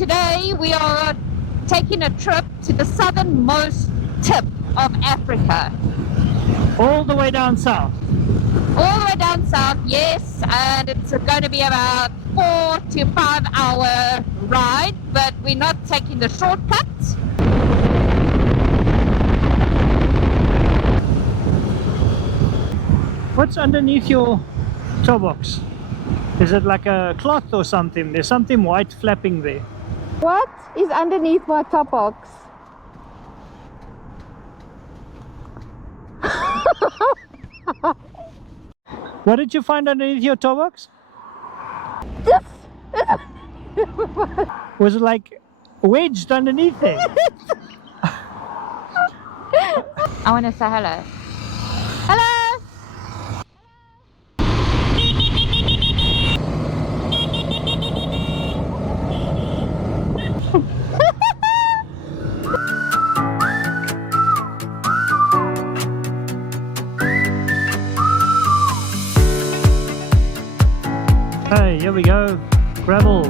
today we are taking a trip to the southernmost tip of Africa. All the way down south. All the way down south, yes, and it's going to be about 4 to 5 hour ride, but we're not taking the shortcut. What's underneath your toe box? Is it like a cloth or something? There's something white flapping there. What is underneath my top box? What did you find underneath your toe box? This. Was it like wedged underneath there? I want to say hello. Hello! Hey, here we go. Gravel.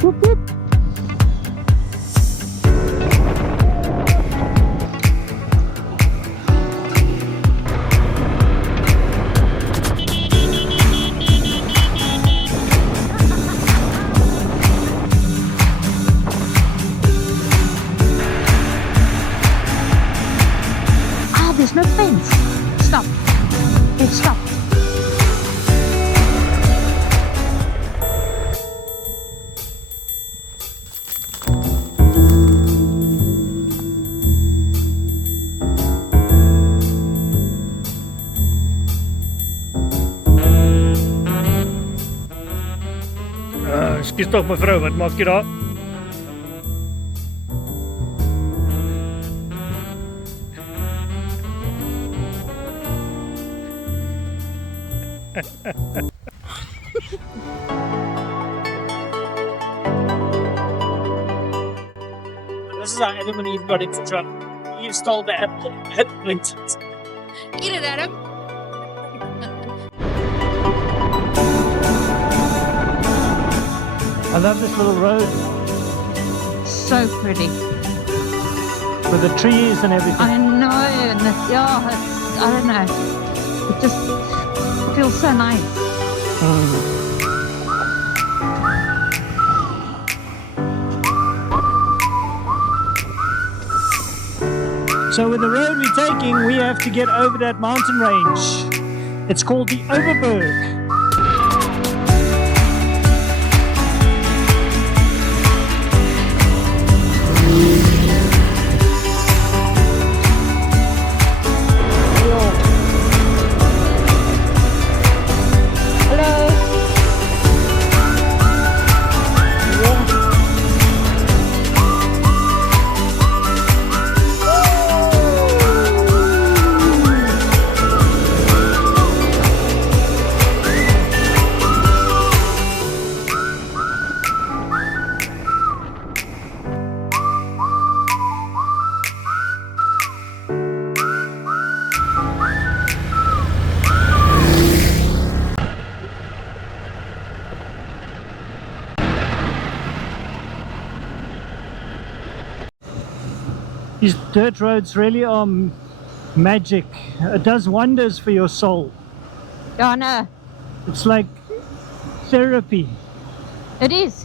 Whoop, whoop. Ah, there's no fence. Stop. It's stop. Ekskuus tog mevrou, wat maak jy daar? This is how Adam and Eve got into trouble. Eve stole the apple and blinked it. Eat it, Adam. I love this little road So pretty. with the trees and everything. I know, and I don't know. It just feels so nice. So with the road we're taking, we have to get over that mountain range. It's called the Overberg. These dirt roads really are magic. It does wonders for your soul. Yeah, no, It's like therapy. it is.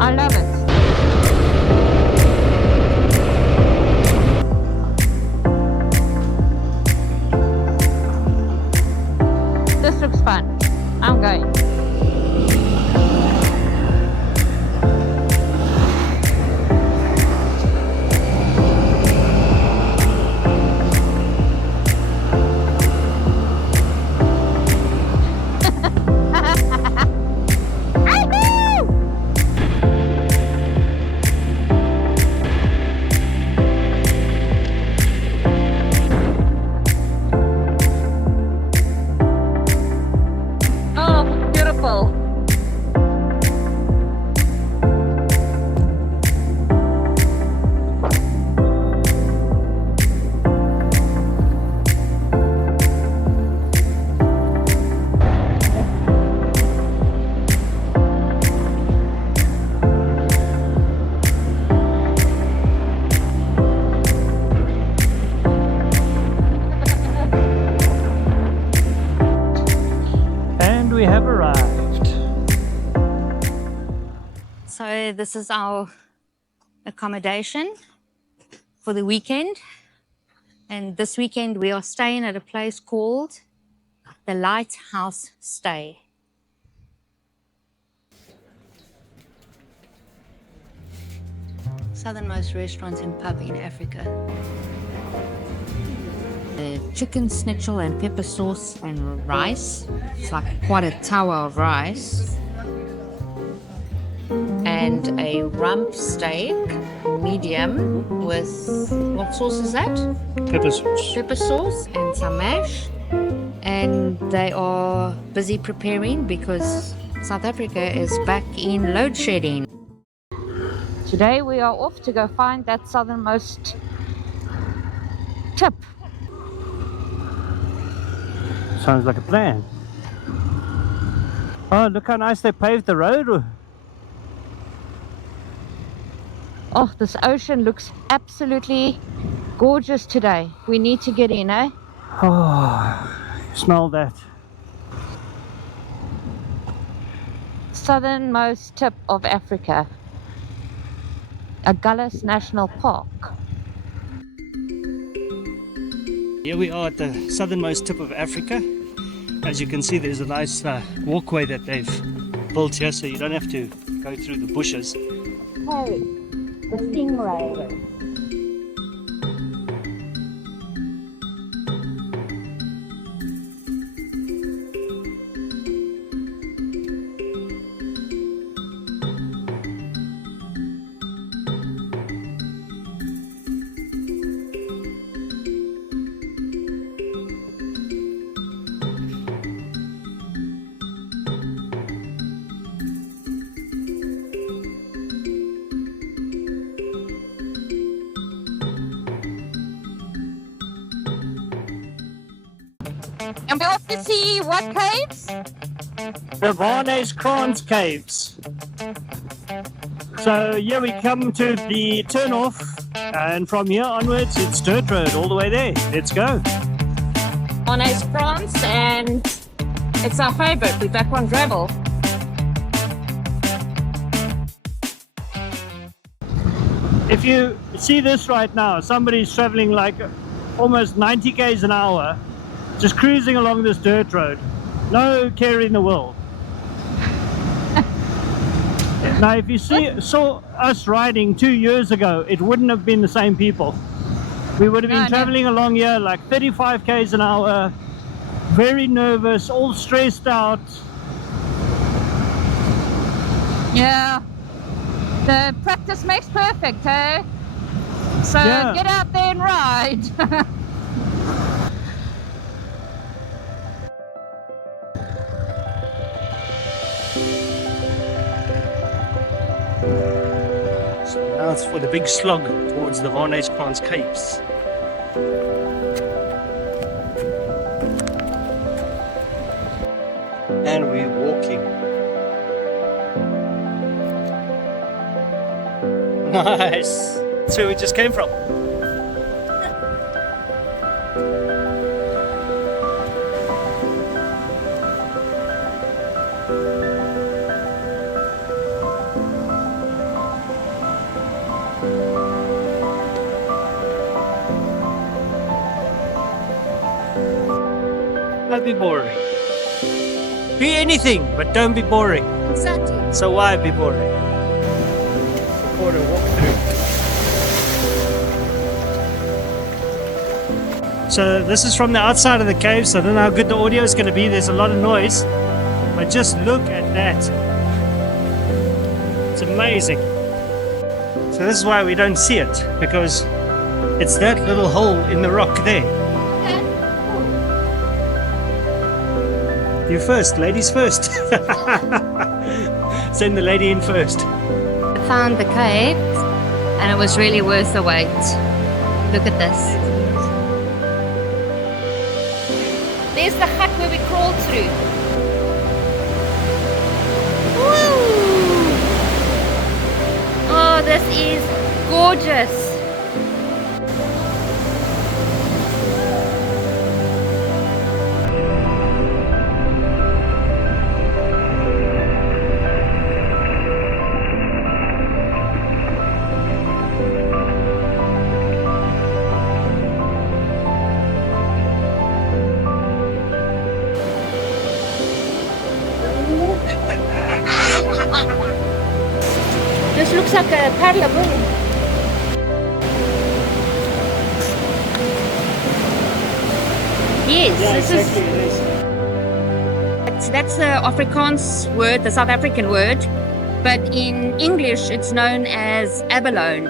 I love it. This looks fun. I'm going. we have arrived. So this is our accommodation for the weekend. And this weekend we are staying at a place called the Lighthouse Stay. Southernmost restaurants and pub in Africa. The chicken schnitzel and pepper sauce and rice. It's like quite a tower of rice. And a rump steak, medium, with what sauce is that? Pepper sauce. Pepper sauce and some mash. And they are busy preparing because South Africa is back in load shedding. Today we are off to go find that southernmost tip. Sounds like a plan. Oh, look how nice they paved the road. Oh, this ocean looks absolutely gorgeous today. We need to get in, eh? Oh, smell that. Southernmost tip of Africa. Agulhas National Park. Here we are at the southernmost tip of Africa. As you can see, there's a nice walkway that they've built here, so you don't have to go through the bushes. Parrie, the stingray. And we off to see what caves? The Weanhuiskraans Caves. So here we come to the turn-off, and from here onwards it's dirt road all the way there. Let's go. Weanhuiskraans, and it's our favorite. We're back on gravel. If you see this right now, somebody's traveling like almost 90 k's an hour, just cruising along this dirt road. No care in the world. Now, if you saw us riding 2 years ago, it wouldn't have been the same people. We would have been traveling along here like 35 k's an hour, very nervous, all stressed out. Yeah. The practice makes perfect, eh? So Yeah. Get out there and ride. So now it's for the big slog towards the Weanhuiskraans Caves. And we're walking. Nice. That's where we just came from. Don't be boring. Be anything, but don't be boring. Exactly. So why be boring? Support a walkthrough. So this is from the outside of the cave, so I don't know how good the audio is going to be. There's a lot of noise, but just look at that. It's amazing. So this is why we don't see it, because it's that little hole in the rock there. You first, ladies first. Send the lady in first. I found the cave and it was really worth the wait. Look at this. There's the hut where we crawled through. Woo! Oh, this is gorgeous. looks like a Parrie. Yes, Yeah, this exactly. that's the Afrikaans word, the South African word, but in English it's known as abalone.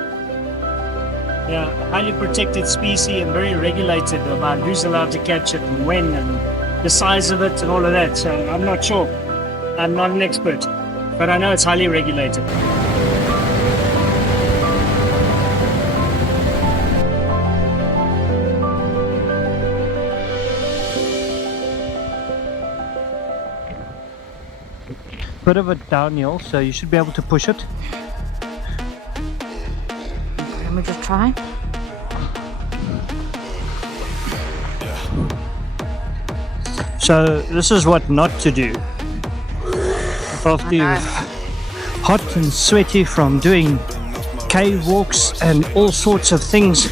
Yeah, highly protected species and very regulated about who's allowed to catch it and when and the size of it and all of that. So I'm not sure. I'm not an expert, but I know it's highly regulated. Bit of a downhill, so you should be able to push it. Let me just try. So this is what not to do. After you're hot and sweaty from doing cave walks and all sorts of things,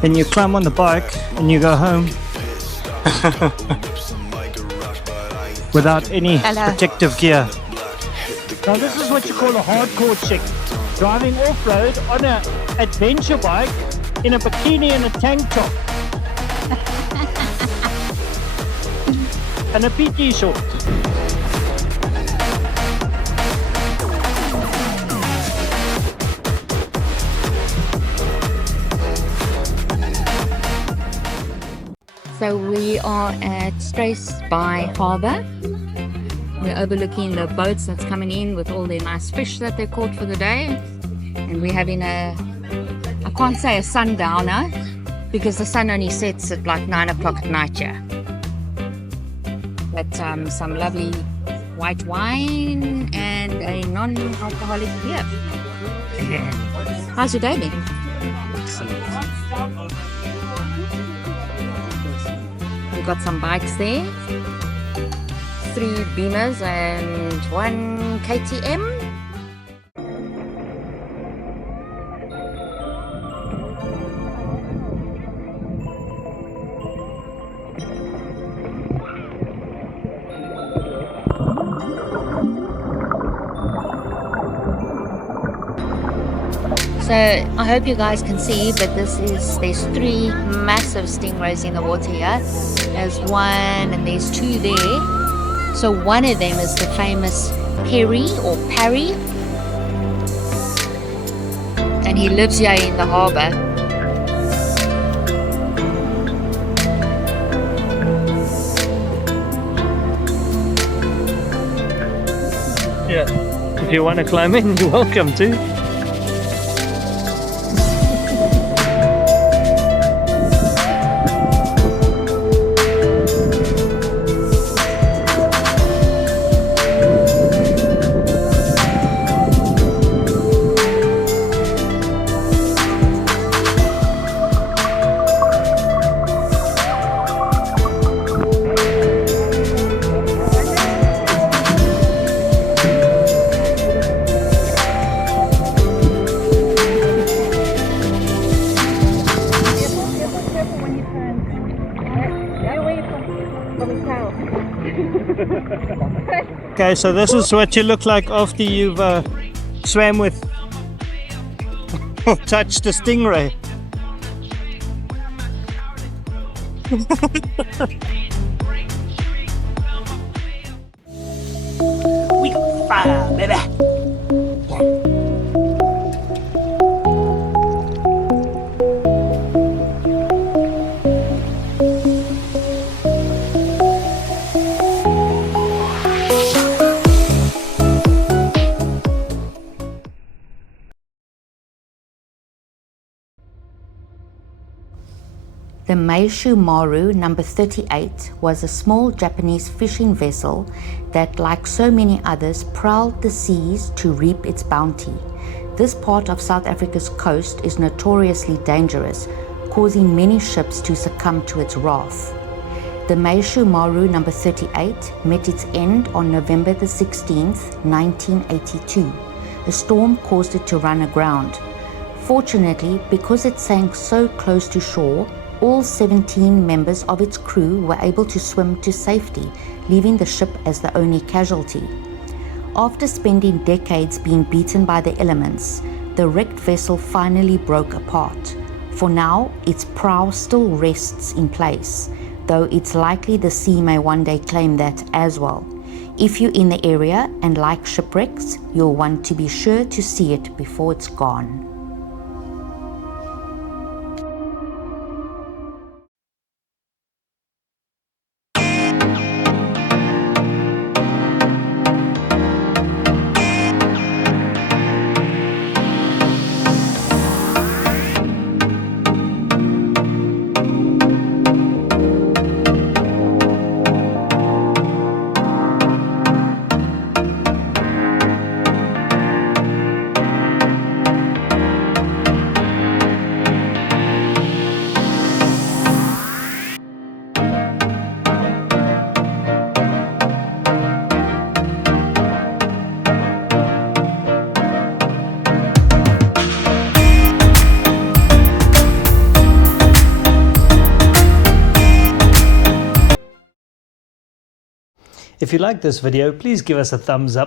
then you climb on the bike and you go home without any protective gear. Now this is what you call a hardcore chick, driving off-road on an adventure bike in a bikini and a tank top and a PT short. So we are at Straits Bay Harbour. We're overlooking the boats that's coming in with all their nice fish that they caught for the day. And we're having I can't say a sundowner, because the sun only sets at like 9 o'clock at night here. But some lovely white wine and a non-alcoholic beer. How's your day been? We've got some bikes there. 3 Beamers and 1 KTM. So I hope you guys can see, but there's 3 massive stingrays in the water here. There's 1 and there's 2 there. So one of them is the famous Parrie or Parrie, and he lives here in the harbour. Yeah, if you want to climb in, you're welcome to. Okay, so this is what you look like after you've swam with or touched a stingray. We got fire, baby. The Meishu Maru number 38 was a small Japanese fishing vessel that, like so many others, prowled the seas to reap its bounty. This part of South Africa's coast is notoriously dangerous, causing many ships to succumb to its wrath. The Meishu Maru number 38 met its end on November the 16th, 1982. A storm caused it to run aground. Fortunately, because it sank so close to shore, all 17 members of its crew were able to swim to safety, leaving the ship as the only casualty. After spending decades being beaten by the elements, the wrecked vessel finally broke apart. For now, its prow still rests in place, though it's likely the sea may one day claim that as well. If you're in the area and like shipwrecks, you'll want to be sure to see it before it's gone. If you like this video, please give us a thumbs up.